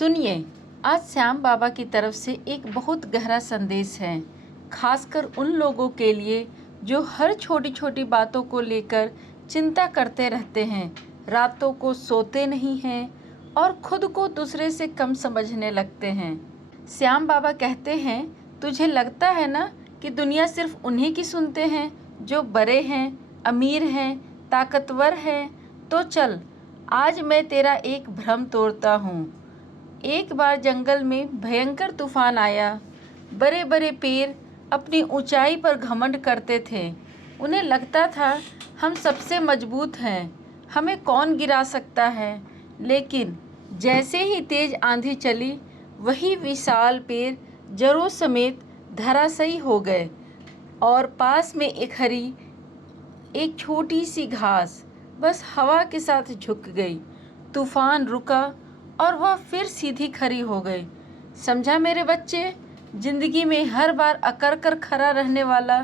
सुनिए, आज श्याम बाबा की तरफ से एक बहुत गहरा संदेश है, खासकर उन लोगों के लिए जो हर छोटी छोटी बातों को लेकर चिंता करते रहते हैं, रातों को सोते नहीं हैं और खुद को दूसरे से कम समझने लगते हैं। श्याम बाबा कहते हैं, तुझे लगता है ना कि दुनिया सिर्फ उन्हीं की सुनते हैं जो बड़े हैं, अमीर हैं, ताकतवर हैं। तो चल, आज मैं तेरा एक भ्रम तोड़ता हूँ। एक बार जंगल में भयंकर तूफान आया। बड़े बड़े पेड़ अपनी ऊंचाई पर घमंड करते थे। उन्हें लगता था हम सबसे मजबूत हैं, हमें कौन गिरा सकता है। लेकिन जैसे ही तेज आंधी चली, वही विशाल पेड़ जड़ों समेत धराशायी हो गए और पास में एक छोटी सी घास बस हवा के साथ झुक गई। तूफान रुका और वह फिर सीधी खड़ी हो गई। समझा मेरे बच्चे, जिंदगी में हर बार अकड़ कर खड़ा रहने वाला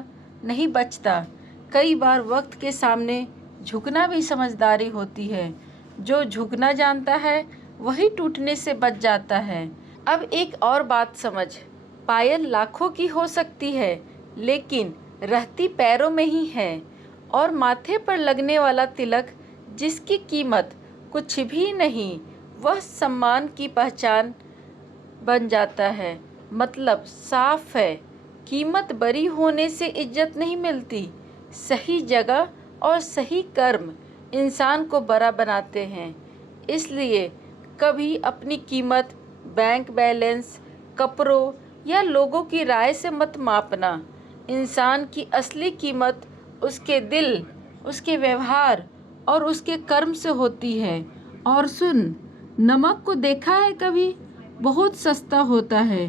नहीं बचता। कई बार वक्त के सामने झुकना भी समझदारी होती है। जो झुकना जानता है वही टूटने से बच जाता है। अब एक और बात समझ, पायल लाखों की हो सकती है, लेकिन रहती पैरों में ही है। और माथे पर लगने वाला तिलक, जिसकी कीमत कुछ भी नहीं, वह सम्मान की पहचान बन जाता है। मतलब साफ है, कीमत बड़ी होने से इज्जत नहीं मिलती। सही जगह और सही कर्म इंसान को बड़ा बनाते हैं। इसलिए कभी अपनी कीमत बैंक बैलेंस, कपड़ों या लोगों की राय से मत मापना। इंसान की असली कीमत उसके दिल, उसके व्यवहार और उसके कर्म से होती है। और सुन, नमक को देखा है कभी? बहुत सस्ता होता है।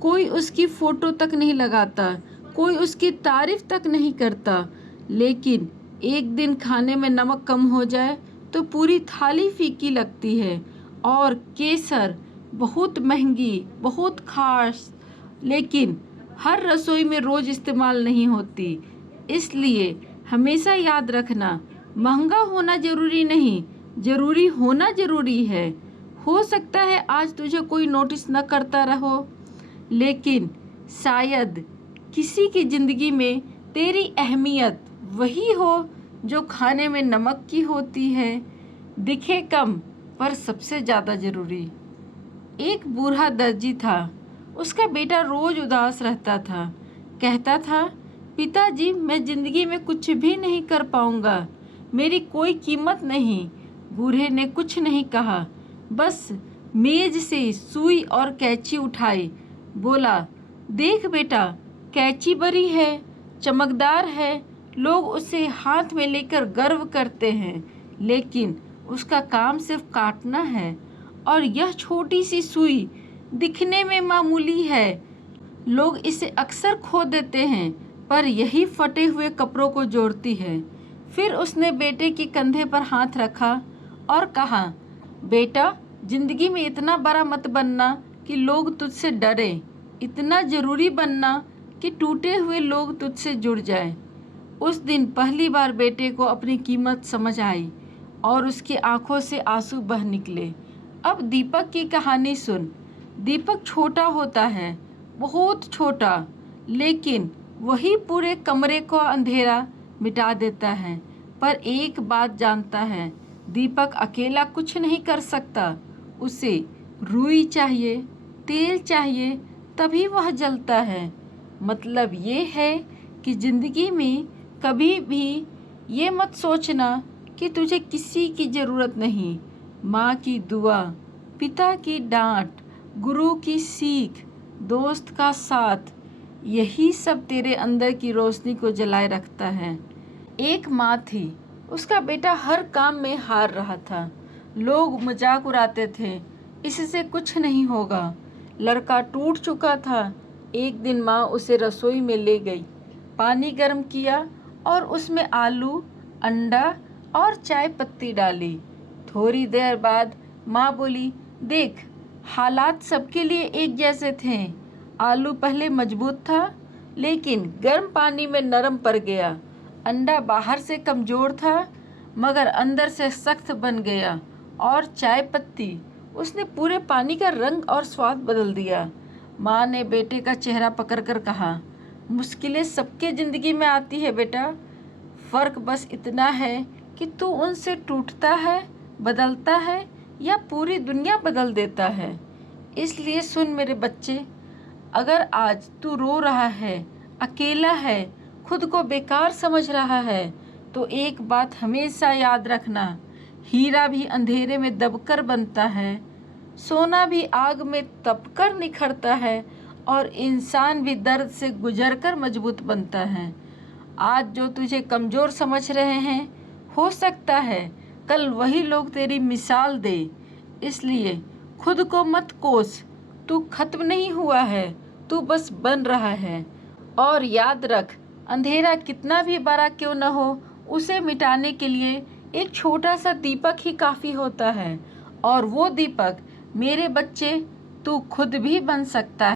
कोई उसकी फोटो तक नहीं लगाता, कोई उसकी तारीफ तक नहीं करता। लेकिन एक दिन खाने में नमक कम हो जाए तो पूरी थाली फीकी लगती है। और केसर बहुत महंगी, बहुत खास, लेकिन हर रसोई में रोज इस्तेमाल नहीं होती। इसलिए हमेशा याद रखना, महंगा होना जरूरी नहीं, जरूरी होना जरूरी है। हो सकता है आज तुझे कोई नोटिस न करता रहो, लेकिन शायद किसी की ज़िंदगी में तेरी अहमियत वही हो जो खाने में नमक की होती है। दिखे कम पर सबसे ज़्यादा ज़रूरी। एक बूढ़ा दर्जी था। उसका बेटा रोज़ उदास रहता था। कहता था, पिताजी, मैं ज़िंदगी में कुछ भी नहीं कर पाऊँगा, मेरी कोई कीमत नहीं। बूढ़े ने कुछ नहीं कहा, बस मेज से सुई और कैंची उठाई। बोला, देख बेटा, कैंची बड़ी है, चमकदार है, लोग उसे हाथ में लेकर गर्व करते हैं, लेकिन उसका काम सिर्फ काटना है। और यह छोटी सी सुई दिखने में मामूली है, लोग इसे अक्सर खो देते हैं, पर यही फटे हुए कपड़ों को जोड़ती है। फिर उसने बेटे के कंधे पर हाथ रखा और कहा, बेटा, जिंदगी में इतना बड़ा मत बनना कि लोग तुझसे डरें, इतना ज़रूरी बनना कि टूटे हुए लोग तुझसे जुड़ जाएं। उस दिन पहली बार बेटे को अपनी कीमत समझ आई और उसकी आंखों से आंसू बह निकले। अब दीपक की कहानी सुन। दीपक छोटा होता है, बहुत छोटा, लेकिन वही पूरे कमरे को अंधेरा मिटा देता है। पर एक बात जानता है, दीपक अकेला कुछ नहीं कर सकता। उसे रुई चाहिए, तेल चाहिए, तभी वह जलता है। मतलब ये है कि ज़िंदगी में कभी भी ये मत सोचना कि तुझे किसी की ज़रूरत नहीं। माँ की दुआ, पिता की डांट, गुरु की सीख, दोस्त का साथ, यही सब तेरे अंदर की रोशनी को जलाए रखता है। एक माँ थी, उसका बेटा हर काम में हार रहा था। लोग मजाक उड़ाते थे, इससे कुछ नहीं होगा। लड़का टूट चुका था। एक दिन माँ उसे रसोई में ले गई, पानी गर्म किया और उसमें आलू, अंडा और चाय पत्ती डाली। थोड़ी देर बाद माँ बोली, देख, हालात सबके लिए एक जैसे थे। आलू पहले मजबूत था, लेकिन गर्म पानी में नरम पड़ गया। अंडा बाहर से कमज़ोर था, मगर अंदर से सख्त बन गया। और चाय पत्ती, उसने पूरे पानी का रंग और स्वाद बदल दिया। माँ ने बेटे का चेहरा पकड़कर कहा, मुश्किलें सबके ज़िंदगी में आती है बेटा, फ़र्क बस इतना है कि तू उनसे टूटता है, बदलता है या पूरी दुनिया बदल देता है। इसलिए सुन मेरे बच्चे, अगर आज तू रो रहा है, अकेला है, खुद को बेकार समझ रहा है, तो एक बात हमेशा याद रखना, हीरा भी अंधेरे में दबकर बनता है, सोना भी आग में तपकर निखरता है और इंसान भी दर्द से गुजरकर मजबूत बनता है। आज जो तुझे कमज़ोर समझ रहे हैं, हो सकता है कल वही लोग तेरी मिसाल दे। इसलिए खुद को मत कोस, तू खत्म नहीं हुआ है, तू बस बन रहा है। और याद रख, अंधेरा कितना भी बड़ा क्यों न हो, उसे मिटाने के लिए एक छोटा सा दीपक ही काफ़ी होता है। और वो दीपक मेरे बच्चे तू खुद भी बन सकता है।